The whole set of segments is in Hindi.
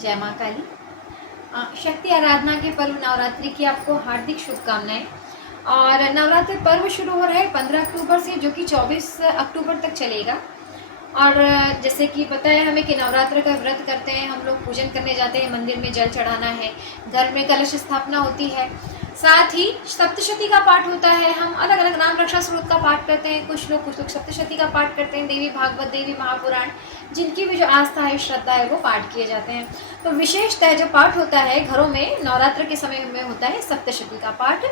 जय माँ काली। शक्ति आराधना के पर्व नवरात्रि की आपको हार्दिक शुभकामनाएं। और नवरात्रि पर्व शुरू हो रहा है 15 अक्टूबर से, जो कि 24 अक्टूबर तक चलेगा। और जैसे कि पता है हमें कि नवरात्र का व्रत करते हैं हम लोग, पूजन करने जाते हैं, मंदिर में जल चढ़ाना है, घर में कलश स्थापना होती है, साथ ही सप्तशती का पाठ होता है। हम अलग अलग नाम रक्षा स्रोत का पाठ करते हैं, कुछ लोग सप्तशती का पाठ करते हैं, देवी भागवत, देवी महापुराण, जिनकी भी जो आस्था है, श्रद्धा है, वो पाठ किए जाते हैं। तो विशेषतः जो पाठ होता है घरों में नवरात्र के समय में होता है सप्तशती का पाठ।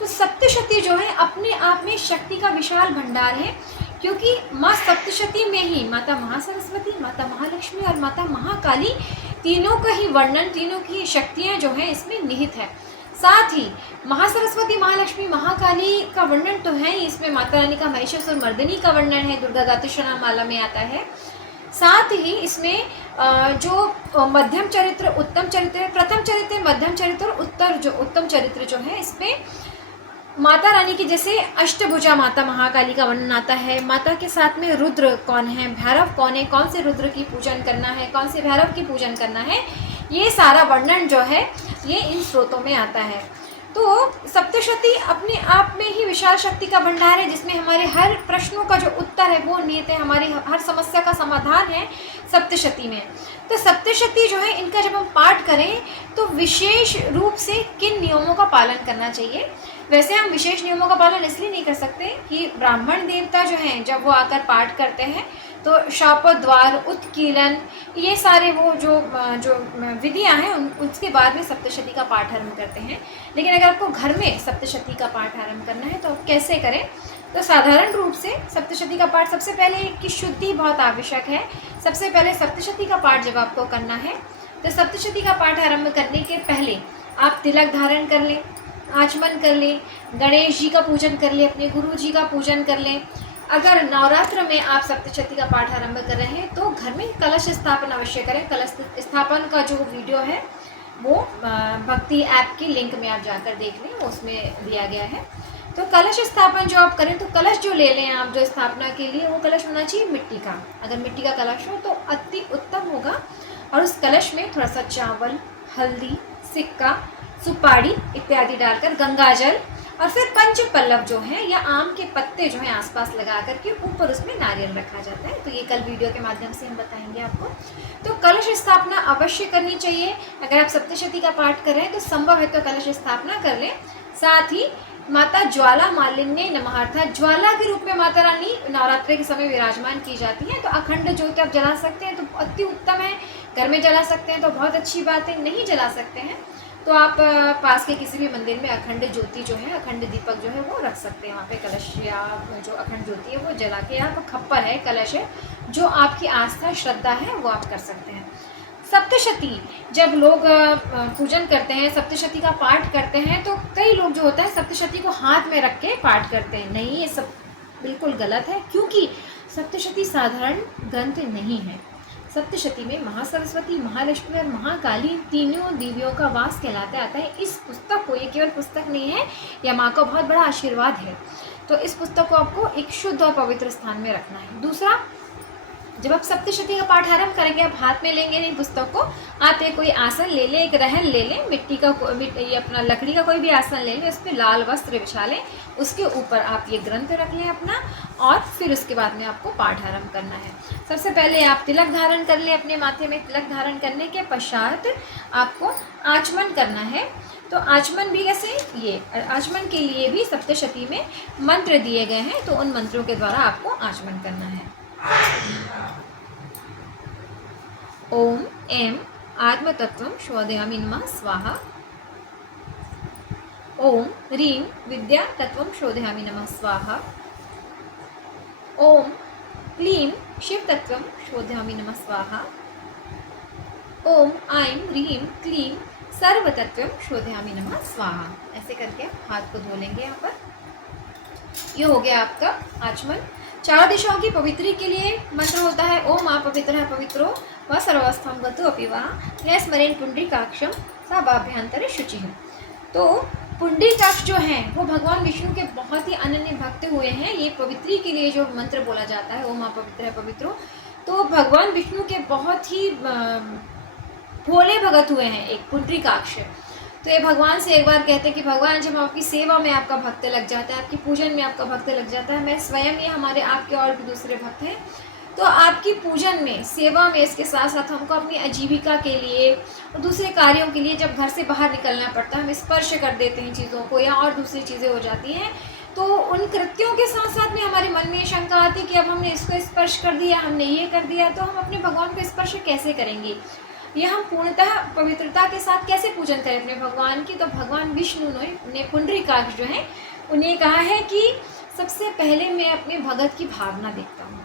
तो सप्तशती जो है अपने आप में शक्ति का विशाल भंडार है, क्योंकि माँ सप्तशती में ही माता महासरस्वती, माता महालक्ष्मी और माता महाकाली, तीनों का ही वर्णन, तीनों की शक्तियाँ जो हैं इसमें निहित है। साथ ही महासरस्वती, महालक्ष्मी, महाकाली का वर्णन तो है ही, इसमें माता रानी का महिषासुर मर्दिनी का वर्णन है, दुर्गा गात्रनाम माला में आता है। साथ ही इसमें जो मध्यम चरित्र, उत्तम चरित्र, प्रथम चरित्र, मध्यम चरित्र और उत्तम चरित्र जो है, इसमें माता रानी की जैसे अष्टभुजा माता महाकाली का वर्णन आता है। माता के साथ में रुद्र कौन है, भैरव कौन है, कौन से रुद्र की पूजन करना है, कौन से भैरव की पूजन करना है, ये सारा वर्णन जो है ये इन स्रोतों में आता है। तो सप्तशती अपने आप में ही विशाल शक्ति का भंडार है, जिसमें हमारे हर प्रश्नों का जो उत्तर है वो निहित है, हमारी हर समस्या का समाधान है सप्तशती में। तो सप्तशती जो है इनका जब हम पाठ करें तो विशेष रूप से किन नियमों का पालन करना चाहिए। वैसे हम विशेष नियमों का पालन इसलिए नहीं कर सकते कि ब्राह्मण देवता जो हैं जब वो आकर पाठ करते हैं तो शापोद्वार, उत्कीलन, ये सारे वो जो विधियां हैं उसके बाद में सप्तशती का पाठ आरंभ करते हैं। लेकिन अगर आपको घर में सप्तशती का पाठ आरंभ करना है तो आप कैसे करें। तो साधारण रूप से सप्तशती का पाठ सबसे पहले की शुद्धि बहुत आवश्यक है। सबसे पहले सप्तशती का पाठ जब आपको करना है तो सप्तशती का पाठ आरंभ करने के पहले आप तिलक धारण कर लें, आचमन कर लें, गणेश जी का पूजन कर लें, अपने गुरु जी का पूजन कर लें। अगर नवरात्र में आप सप्तशती का पाठ आरंभ कर रहे हैं तो घर में कलश स्थापन अवश्य करें। कलश स्थापन का जो वीडियो है वो भक्ति ऐप की लिंक में आप जाकर देख लें, उसमें दिया गया है। तो कलश स्थापन जो आप करें तो कलश जो ले लें आप जो स्थापना के लिए, वो कलश होना चाहिए मिट्टी का। अगर मिट्टी का कलश हो तो अति उत्तम होगा। और उस कलश में थोड़ा सा चावल, हल्दी, सिक्का, सुपारी इत्यादि डालकर, गंगाजल और फिर पंच पल्लव जो है या आम के पत्ते जो हैं आसपास लगा करके ऊपर उसमें नारियल रखा जाता है। तो ये कल वीडियो के माध्यम से हम बताएंगे आपको। तो कलश स्थापना अवश्य करनी चाहिए। अगर आप सप्तशती का पाठ कर रहे हैं तो संभव है तो कलश स्थापना कर लें। साथ ही माता ज्वाला मालिन्य नमः, अर्थात ज्वाला के रूप में माता रानी नवरात्रि के समय विराजमान की जाती है। तो अखंड ज्योति आप जला सकते हैं तो अति उत्तम है। घर में जला सकते हैं तो बहुत अच्छी बात है। नहीं जला सकते हैं तो आप पास के किसी भी मंदिर में अखंड ज्योति जो है, अखंड दीपक जो है वो रख सकते हैं वहाँ पे। कलश या जो अखंड ज्योति है वो जला के, यहाँ पर खप्पर है, कलश है, जो आपकी आस्था श्रद्धा है वो आप कर सकते हैं। सप्तशती जब लोग पूजन करते हैं, सप्तशती का पाठ करते हैं, तो कई लोग जो होता है सप्तशती को हाथ में रख के पाठ करते हैं। नहीं, ये सब बिल्कुल गलत है, क्योंकि सप्तशती साधारण ग्रंथ नहीं है। सप्तशती में महासरस्वती, महालक्ष्मी और महाकाली तीनों देवियों का वास कहलाते आता है। इस पुस्तक को, ये केवल पुस्तक नहीं है, यह माँ का बहुत बड़ा आशीर्वाद है। तो इस पुस्तक को आपको एक शुद्ध और पवित्र स्थान में रखना है। दूसरा, जब आप सप्तशती का पाठ आरंभ करेंगे आप हाथ में लेंगे नहीं पुस्तक को, आप एक कोई आसन ले लें, एक रहन ले लें, मिट्टी का ये अपना लकड़ी का कोई भी आसन ले लें, उस पर लाल वस्त्र बिछा लें, उसके ऊपर आप ये ग्रंथ रख लें अपना, और फिर उसके बाद में आपको पाठ आरंभ करना है। सबसे पहले आप तिलक धारण कर लें अपने माथे में। तिलक धारण करने के पश्चात आपको आचमन करना है। तो आचमन भी कैसे, ये आचमन के लिए भी सप्तशती में मंत्र दिए गए हैं, तो उन मंत्रों के द्वारा आपको आचमन करना है। ओम एम आत्मतत्वं शोधयामि नमः स्वाहा। ओम ह्रीं विद्या तत्वं शोधयामि नमः स्वाहा। ओम क्लीं शिव तत्वं शोधयामि नमः स्वाहा। ओम ऐं ह्रीं क्लीं सर्व तत्वं शोधयामि नमः स्वाहा। ऐसे करके हाथ को धो लेंगे। यहाँ पर ये हो गया आपका आचमन। चारों दिशाओं की पवित्री के लिए मंत्र होता है ओम आ पवित्र है पवित्रो व सर्वस्थम गतो अपि वा न स्मरेन पुंडरीकाक्षम सा बाभ्यंतरे शुचि है। तो पुंडरीकाक्ष जो हैं वो भगवान विष्णु के बहुत ही अनन्य भक्त हुए हैं। ये पवित्री के लिए जो मंत्र बोला जाता है ओम आ पवित्र है पवित्रो, तो भगवान विष्णु के बहुत ही भोले भगत हुए हैं, एक पुंडरीकाक्ष। तो ये भगवान से एक बार कहते हैं कि भगवान जब आपकी सेवा में आपका भक्त लग जाता है, आपकी पूजन में आपका भक्त लग जाता है, मैं स्वयं ही, हमारे आपके और भी दूसरे भक्त हैं, तो आपकी पूजन में, सेवा में, इसके साथ साथ हमको अपनी आजीविका के लिए और दूसरे कार्यों के लिए जब घर से बाहर निकलना पड़ता है, हम स्पर्श कर देते हैं चीज़ों को या और दूसरी चीज़ें हो जाती हैं, तो उन कृत्यों के साथ साथ में हमारे मन में ये शंका आती है कि अब हमने इसको स्पर्श कर दिया, हमने ये कर दिया, तो हम अपने भगवान को स्पर्श कैसे करेंगे, ये हम पूर्णतः पवित्रता के साथ कैसे पूजन करें अपने भगवान की। तो भगवान विष्णु ने पुंडरीकाक्ष जो है उन्हें कहा है कि सबसे पहले मैं अपने भगत की भावना देखता हूँ,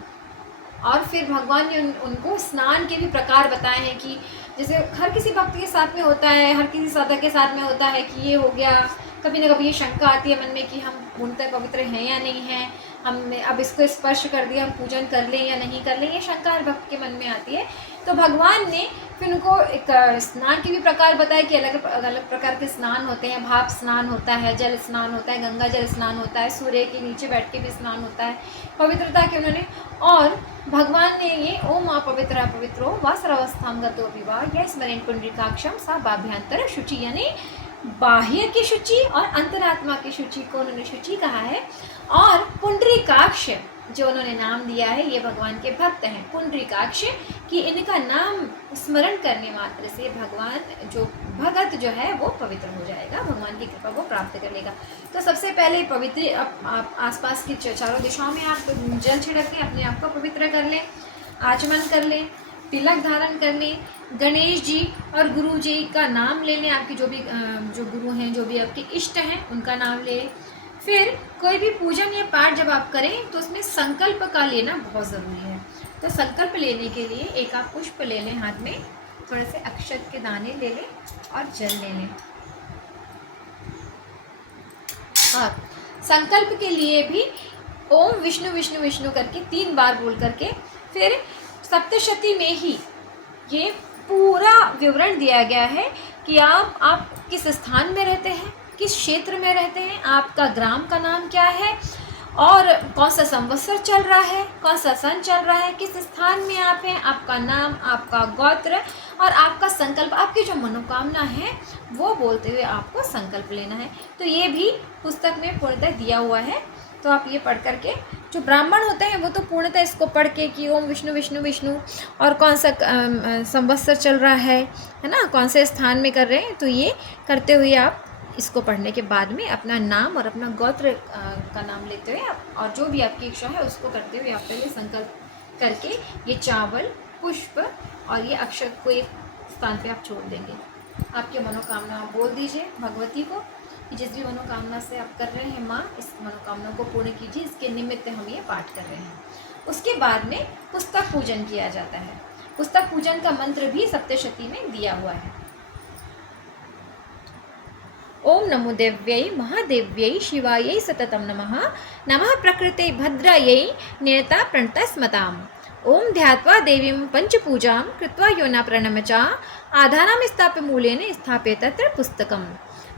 और फिर भगवान ने उनको स्नान के भी प्रकार बताए हैं कि जैसे हर किसी भक्त के साथ में होता है, हर किसी साधक के साथ में होता है कि ये हो गया, कभी ना कभी ये शंका आती है मन में कि हम पूर्णतः पवित्र हैं या नहीं हैं, हमने अब इसको स्पर्श कर दिया, हम पूजन कर लें या नहीं कर लें, ये शंका हर भक्त के मन में आती है। तो भगवान ने फिर उनको एक स्नान के भी प्रकार बताए कि अलग अलग प्रकार के स्नान होते हैं, भाप स्नान होता है, जल स्नान होता है, गंगा जल स्नान होता है, सूर्य के नीचे बैठ के भी स्नान होता है, पवित्रता के उन्होंने। और भगवान ने ये ओम अपवित्र पवित्रो व सर्वस्थाम गतो विवाह यह स्मरण पुंडरीकाक्षम सा बाभ्यंतर शुचि, यानी बाह्य की शुचि और अंतरात्मा की शुचि को उन्होंने शुचि कहा है। और पुंडरीकाक्ष जो उन्होंने नाम दिया है, ये भगवान के भक्त हैं पुंडरीकाक्ष, कि इनका नाम स्मरण करने मात्र से भगवान जो भगत जो है वो पवित्र हो जाएगा, भगवान की कृपा को प्राप्त कर लेगा। तो सबसे पहले पवित्र आप आसपास की चारों दिशाओं में आप जल छिड़क के अपने आप को पवित्र कर लें, आचमन कर लें, तिलक धारण कर लें, गणेश जी और गुरु जी का नाम ले लें, आपके जो गुरु हैं, जो भी आपके इष्ट हैं उनका नाम ले। फिर कोई भी पूजन या पाठ जब आप करें तो उसमें संकल्प का लेना बहुत ज़रूरी है। तो संकल्प लेने के लिए एक आप पुष्प ले लें हाथ में, थोड़े से अक्षत के दाने ले लें और जल ले लें। और संकल्प के लिए भी ओम विष्णु विष्णु विष्णु करके 3 बार बोल करके, फिर सप्तशती में ही ये पूरा विवरण दिया गया है कि आप किस स्थान में रहते हैं, किस क्षेत्र में रहते हैं, आपका ग्राम का नाम क्या है, और कौन सा संवत्सर चल रहा है, कौन सा सन चल रहा है, किस स्थान में आप हैं, आपका नाम, आपका गोत्र और आपका संकल्प, आपकी जो मनोकामना है वो बोलते हुए आपको संकल्प लेना है। तो ये भी पुस्तक में पूर्णतः दिया हुआ है। तो आप ये पढ़ करके, जो ब्राह्मण होते हैं वो तो पूर्णतः इसको पढ़ के कि ओम विष्णु विष्णु विष्णु और कौन सा संवत्सर चल रहा है ना, कौन से स्थान में कर रहे हैं, तो ये करते हुए आप इसको पढ़ने के बाद में अपना नाम और अपना गोत्र का नाम लेते हुए और जो भी आपकी इच्छा है उसको करते हुए आप पहले संकल्प करके ये चावल, पुष्प और ये अक्षत को एक स्थान पे आप छोड़ देंगे। आपकी मनोकामना बोल दीजिए भगवती को कि जिस भी मनोकामना से आप कर रहे हैं, माँ इस मनोकामना को पूर्ण कीजिए, इसके निमित्त हम ये पाठ कर रहे हैं। उसके बाद में पुस्तक पूजन किया जाता है। पुस्तक पूजन का मंत्र भी सप्तशती में दिया हुआ है। ओम नमो देव्यै महादेव्यै शिवायै सततं नमः, नमः प्रकृते भद्रायै नियता प्रणतस्मताम्। ओम ध्यात्वा देवीं पंचपूजां कृत्वा योना प्रणम च आधानां स्थाप्य मूलेन स्थाप्य तत्र पुस्तकम्।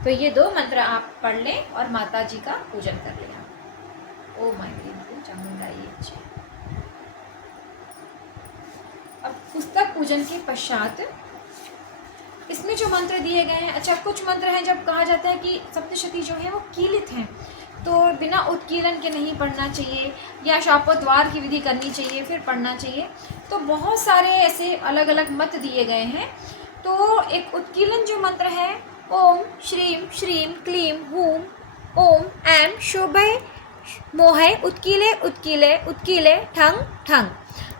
तो ये 2 मंत्र आप पढ़ लें और माता जी का पूजन कर लें। ओम ऐं चामुंडायै। अब पुस्तक पूजन के पश्चात इसमें जो मंत्र दिए गए हैं, अच्छा कुछ मंत्र हैं जब कहा जाता है कि सप्तशती जो है वो कीलित हैं, तो बिना उत्कीलन के नहीं पढ़ना चाहिए या शापोद्वार की विधि करनी चाहिए फिर पढ़ना चाहिए। तो बहुत सारे ऐसे अलग अलग मत दिए गए हैं। तो एक उत्कीलन जो मंत्र है, ओम श्रीं श्रीं क्लीं हूं ओम ऐं शोभय मोहय उत्कीले उत्कीले उत्कीले ठंग ठंग।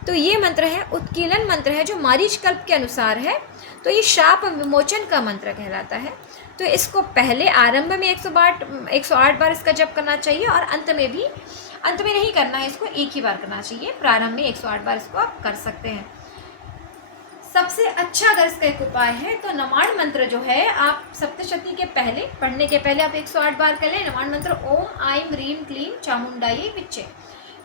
तो ये मंत्र है, उत्कीलन मंत्र है जो मारीचकल्प के अनुसार है। तो ये शाप विमोचन का मंत्र कहलाता है। तो इसको पहले आरंभ में 108 बार इसका जप करना चाहिए और अंत में नहीं करना है, इसको एक ही बार करना चाहिए। प्रारंभ में 108 बार इसको आप कर सकते हैं। सबसे अच्छा अगर इसका एक उपाय है तो नमाण मंत्र जो है आप सप्तशती के पहले पढ़ने के पहले आप 108 बार कर लें। नमाण मंत्र ओम ऐं ह्रीं क्लीं चामुंडायै विच्चे।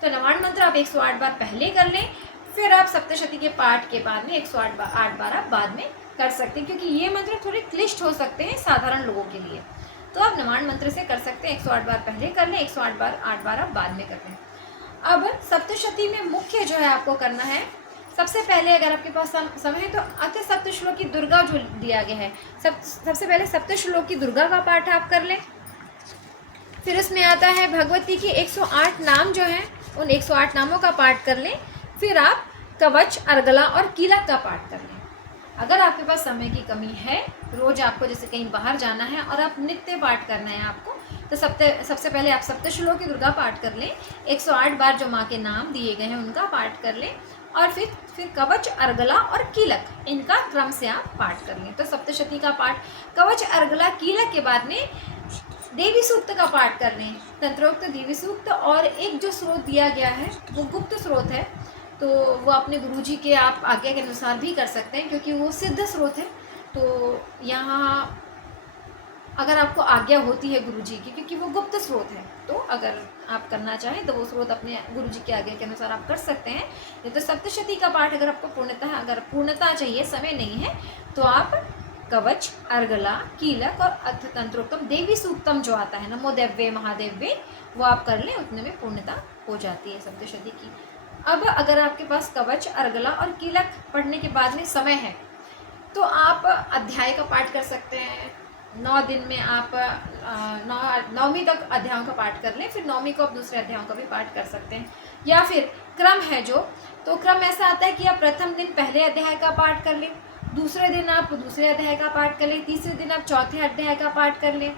तो नमाण मंत्र आप 108 बार पहले कर लें, फिर आप सप्तशती के पाठ के बाद में 108 बार आप बाद में कर सकते हैं, क्योंकि ये मंत्र थोड़े क्लिष्ट हो सकते हैं साधारण लोगों के लिए। तो आप नमाण मंत्र से कर सकते हैं, 108 बार पहले कर लें, 108 बार आप बाद में कर लें। अब सप्तशती में मुख्य जो है आपको करना है, सबसे पहले अगर आपके पास समय है तो अति सप्तश्लोकी दुर्गा जो दिया गया है, सबसे पहले सप्तश्लोकी दुर्गा का पाठ आप कर लें। फिर उसमें आता है भगवती की 108 नाम जो हैं, उन 108 नामों का पाठ कर लें। फिर आप कवच, अर्गला और कीलक का पाठ कर लें। अगर आपके पास समय की कमी है, रोज आपको जैसे कहीं बाहर जाना है और आप नित्य पाठ करना है आपको, तो सबसे पहले आप सप्तश्लोकी दुर्गा पाठ कर लें। 108 बार जो माँ के नाम दिए गए हैं उनका पाठ कर लें। और फिर कवच, अर्गला और कीलक, इनका क्रम से आप पाठ कर लें। तो सप्तशती का पाठ कवच, अर्गला, कीलक के बाद में देवी सूक्त का पाठ कर लें। तंत्रोक्त देवी सूक्त, और एक जो स्रोत दिया गया है वो गुप्त स्रोत है, तो वो अपने गुरुजी के आप आज्ञा के अनुसार भी कर सकते हैं, क्योंकि वो सिद्ध स्रोत है। तो यहाँ अगर आपको आज्ञा होती है गुरुजी की, क्योंकि वो गुप्त स्रोत है, तो अगर आप करना चाहें तो वो स्रोत अपने गुरुजी की आज्ञा के अनुसार आप कर सकते हैं। नहीं तो सप्तशती का पाठ अगर आपको अगर पूर्णता चाहिए, समय नहीं है, तो आप कवच, अर्गला, कीलक और अर्थतंत्रोक्तम देवी सूक्तम जो आता है, नमो देव्ये महादेव्ये, वो आप कर लें, उतने में पूर्णता हो जाती है सप्तशती की। अब अगर आपके पास कवच, अर्गला और कीलक पढ़ने के बाद में समय है, तो आप अध्याय का पाठ कर सकते हैं। 9 दिन में आप नौवीं तक अध्यायों का पाठ कर लें, फिर 9वीं को आप दूसरे अध्यायों का भी पाठ कर सकते हैं। या फिर क्रम है जो, तो क्रम ऐसा आता है कि आप प्रथम दिन पहले अध्याय का पाठ कर लें, दूसरे दिन आप दूसरे अध्याय का पाठ कर लें, तीसरे दिन आप चौथे अध्याय का पाठ कर लें।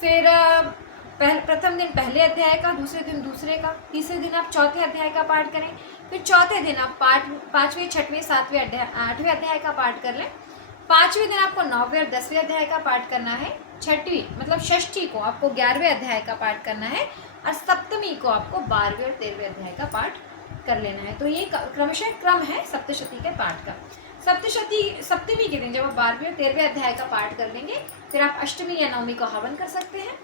फिर प्रथम दिन पहले अध्याय का, दूसरे दिन दूसरे का, तीसरे दिन आप चौथे अध्याय का पाठ करें। फिर चौथे दिन आप 5वें, 6वें, 7वें अध्याय, 8वें अध्याय का पाठ कर लें। 5वें दिन आपको 9वें और 10वें अध्याय का पाठ करना है। 6वीं मतलब षष्ठी को आपको 11वें अध्याय का पाठ करना है, और सप्तमी को आपको 12वें और 13वें अध्याय का पाठ कर लेना है। तो ये क्रमशः क्रम है सप्तशती के पाठ का। सप्तमी के दिन जब आप 12वें और 13वें अध्याय का पाठ कर लेंगे, फिर आप अष्टमी या नवमी को हवन कर सकते हैं,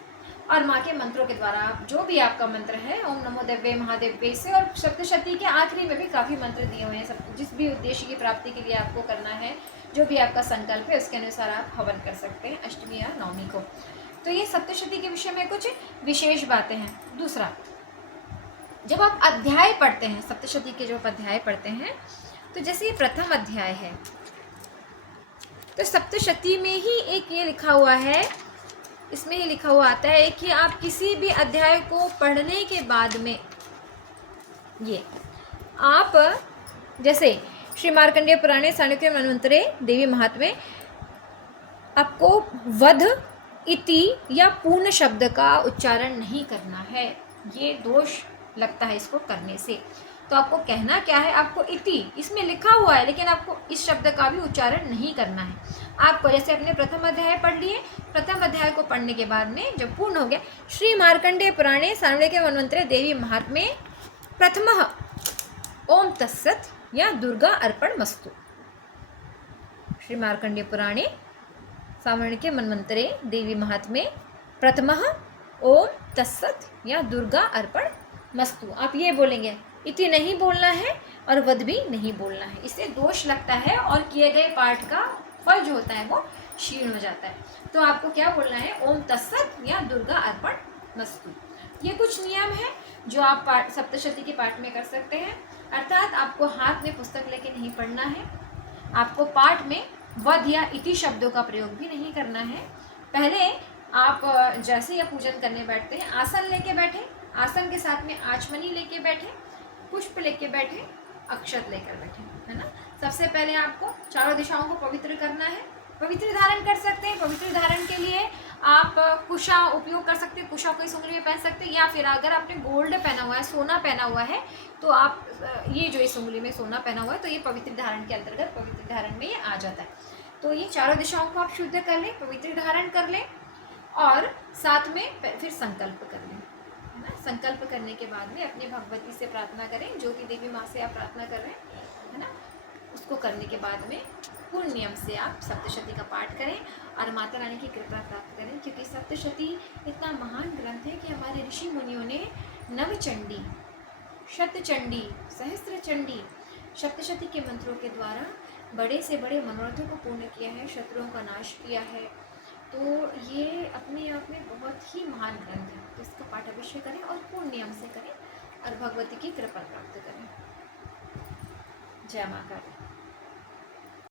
और माँ के मंत्रों के द्वारा आप जो भी आपका मंत्र है, ओम नमो देव्ये महादेव्ये से, और सप्तशती के आखिरी में भी काफ़ी मंत्र दिए हुए हैं, सब जिस भी उद्देश्य की प्राप्ति के लिए आपको करना है, जो भी आपका संकल्प है, उसके अनुसार आप हवन कर सकते हैं अष्टमी या नवमी को। तो ये सप्तशती के विषय में कुछ विशेष बातें हैं। दूसरा, जब आप अध्याय पढ़ते हैं, सप्तशती के जो आप अध्याय पढ़ते हैं, तो जैसे ये प्रथम अध्याय है, तो सप्तशती में ही एक ये लिखा हुआ है, इसमें ही लिखा हुआ आता है कि आप किसी भी अध्याय को पढ़ने के बाद में ये आप जैसे श्री मार्कंडेय पुराणे चाणक्य मन्वंतरे देवी महात्म्य, आपको वध, इति या पूर्ण शब्द का उच्चारण नहीं करना है। ये दोष लगता है इसको करने से। तो आपको कहना क्या है, आपको इति इसमें लिखा हुआ है, लेकिन आपको इस शब्द का भी उच्चारण नहीं करना है। आपको जैसे अपने प्रथम अध्याय पढ़ लिए, प्रथम अध्याय को पढ़ने के बाद में जब पूर्ण हो गया, श्री मार्कंडेय पुराणे चाणक्य मन्वंतरे देवी महात्म्ये प्रथमः ओम तत्सत या दुर्गा अर्पण मस्तु। श्री मार्कंडेय पुराणे चाणक्य मन्वंतरे देवी महात्म्ये प्रथमः ओम तत्सत या दुर्गा अर्पण मस्तु। आप ये बोलेंगे, इति नहीं बोलना है और वध भी नहीं बोलना है, इससे दोष लगता है और किए गए पाठ का फल जो होता है वो क्षीण हो जाता है। तो आपको क्या बोलना है, ओम तत्सत या दुर्गा अर्पण मस्तु। ये कुछ नियम है जो आप सप्तशती के पाठ में कर सकते हैं। अर्थात आपको हाथ में पुस्तक लेके नहीं पढ़ना है, आपको पाठ में वध या इति शब्दों का प्रयोग भी नहीं करना है। पहले आप जैसे या पूजन करने बैठते हैं, आसन लेके बैठे, आसन के साथ में आचमनी लेके बैठे, पुष्प लेके बैठे, अक्षत लेकर बैठे, है ना। सबसे पहले आपको चारों दिशाओं को पवित्र करना है। पवित्र धारण कर सकते हैं, पवित्र धारण के लिए आप कुशा उपयोग कर सकते हैं, कुशा को इस उंगली में पहन सकते हैं, या फिर अगर आपने गोल्ड पहना हुआ है, सोना पहना हुआ है, तो आप ये जो इस उंगली में सोना पहना हुआ है, तो ये पवित्र धारण के अंतर्गत पवित्र धारण में ये आ जाता है। तो ये चारों दिशाओं को आप शुद्ध कर लें, पवित्र धारण कर लें, और साथ में फिर संकल्प कर लें, है ना। संकल्प करने के बाद में अपने भगवती से प्रार्थना करें, जो कि देवी माँ से आप प्रार्थना कर रहे हैं, है ना। उसको करने के बाद में पूर्ण नियम से आप सप्तशती का पाठ करें और माता रानी की कृपा प्राप्त करें, क्योंकि सप्तशती इतना महान ग्रंथ है कि हमारे ऋषि मुनियों ने नवचंडी, शतचंडी, सहस्त्रचंडी, सप्तशती के मंत्रों के द्वारा बड़े से बड़े मनोरथों को पूर्ण किया है, शत्रुओं का नाश किया है। तो ये अपने आप में बहुत ही महान ग्रंथ है। तो इसका पाठ अवश्य करें और पूर्ण नियम से करें और भगवती की कृपा प्राप्त करें। जय माँ काली।